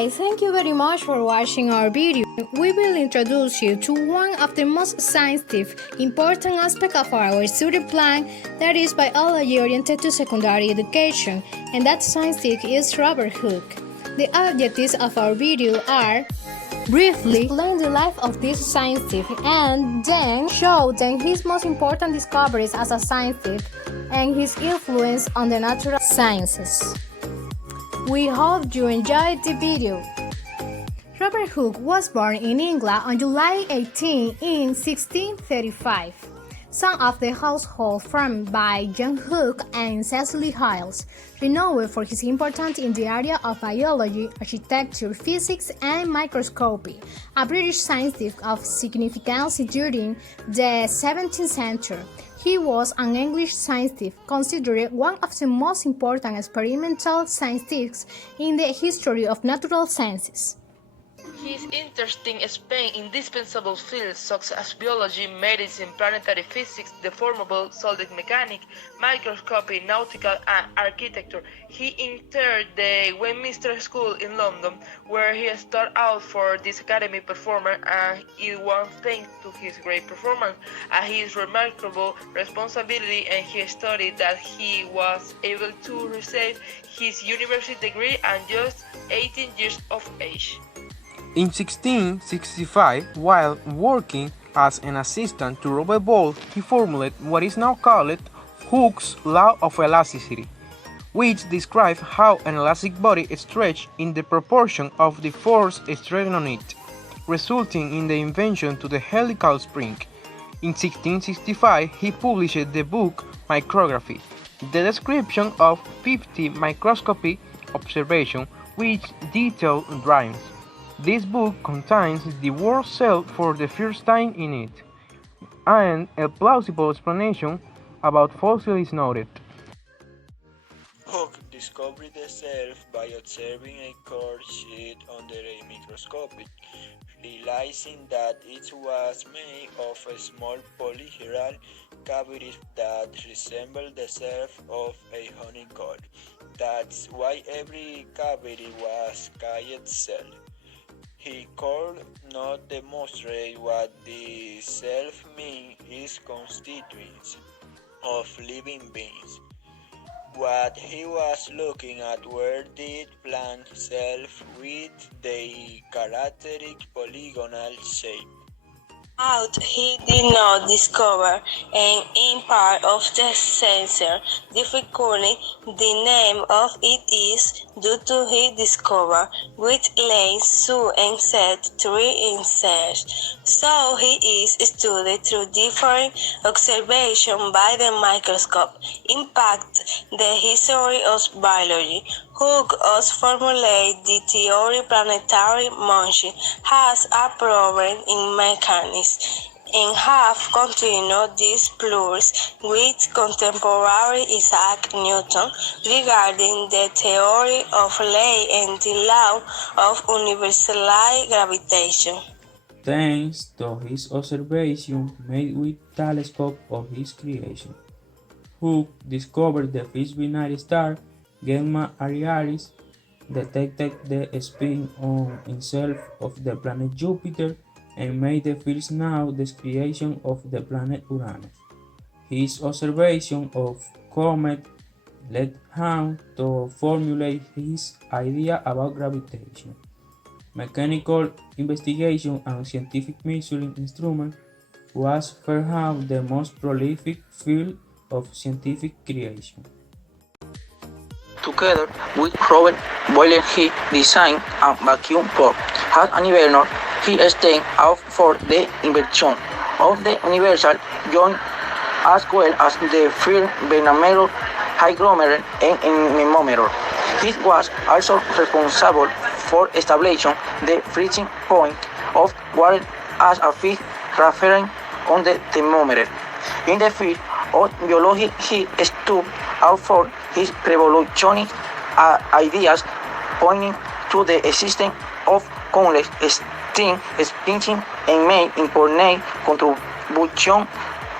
Hi, thank you very much for watching our video. We will introduce you to one of the most scientific, important aspects of our study plan, that is biology oriented to secondary education, and that scientific is Robert Hooke. The objectives of our video are briefly explain the life of this scientific and then show them his most important discoveries as a scientist and his influence on the natural sciences. We hope you enjoyed the video. Robert Hooke was born in England on July 18 in 1635, son of the household formed by John Hooke and Cecily Hyles, renowned for his importance in the area of biology, architecture, physics, and microscopy, a British scientist of significance during the 17th century. He was an English scientist, considered one of the most important experimental scientists in the history of natural sciences. His interest in Spain indispensable fields such as biology, medicine, planetary physics, deformable solid mechanics, microscopy, nautical, and architecture. He entered the Westminster School in London, where he started out for this academy performer, and it was thanks to his great performance and his remarkable responsibility and his study that he was able to receive his university degree at just 18 years of age. In 1665, while working as an assistant to Robert Boyle, he formulated what is now called Hooke's law of elasticity, which describes how an elastic body stretches in the proportion of the force exerted on it, resulting in the invention of the helical spring. In 1665, he published the book Micrography, the description of 50 microscopic observations with detailed drawings. This book contains the word cell for the first time in it, and a plausible explanation about fossils is noted. Hooke discovered the cell by observing a curved sheet under a microscope, realizing that it was made of a small polyhedral cavities that resembled the cell of a honeycomb. That's why every cavity was called cell. He could not demonstrate what the cell means is constituents of living beings. What he was looking at were the plant cells with the characteristic polygonal shape. Out he did not discover, and in part of the sensor difficulty, the name of it is due to he discovered which lanes should insert three inserts. So he is studied through different observation by the microscope. Impact the history of biology. Hooke has formulated the theory planetary motion has a problem in mechanics and have continued these plurs with contemporary Isaac Newton regarding the theory of lay and the law of universal gravitation. Thanks to his observation made with telescope of his creation, Hooke discovered the fixed binary star Gamma Arietis, detected the spin on itself of the planet Jupiter, and made the first known description of the planet Uranus. His observation of comets led him to formulate his idea about gravitation. Mechanical investigation and scientific measuring instrument was perhaps the most prolific field of scientific creation. Together with Robert Boyle, he designed a vacuum pump. As an inventor, he stayed out for the invention of the universal joint as well as the first venometer, hygrometer, and anemometer. He was also responsible for establishing the freezing point of water as a fixed reference on the thermometer. In the field of biology, he stood out for his revolutionary ideas pointing to the existence of countless extinct species and made important contributions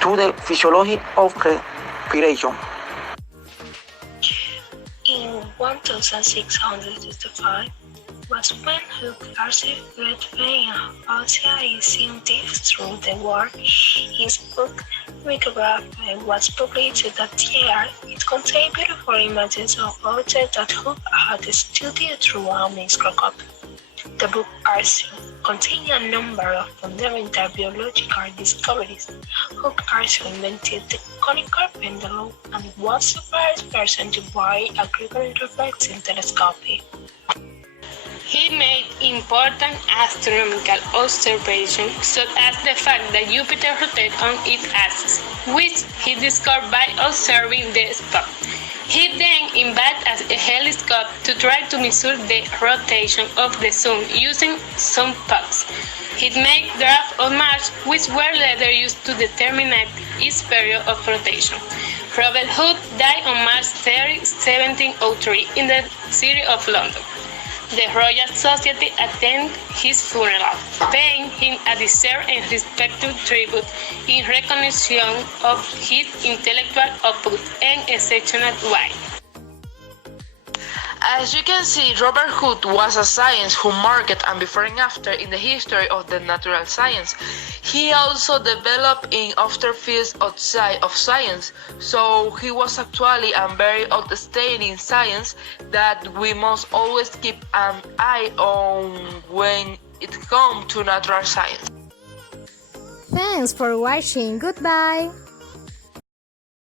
to the physiology of respiration. In 1665, was when Hooke received great fame outside scientists through the world. His book, Micrography, was published that year. It contained beautiful images of objects that Hooke had studied through a microscope. The book also contained a number of fundamental biological discoveries. Hooke also invented the conical pendulum and was the first person to buy a Gregory reflecting telescope. He made important astronomical observations, such as the fact that Jupiter rotates on its axis, which he discovered by observing the spot. He then invented a telescope to try to measure the rotation of the Sun using sunspokes. He made graphs of Mars, which were later used to determine its period of rotation. Robert Hooke died on March 30, 1703, in the city of London. The Royal Society attended his funeral, paying him a deserved and respectful tribute in recognition of his intellectual output and exceptional wit. As you can see, Robert Hooke was a scientist who marked a before and after in the history of the natural science. He also developed in other fields outside of science, so he was actually a very outstanding science that we must always keep an eye on when it comes to natural science. Thanks for watching. Goodbye.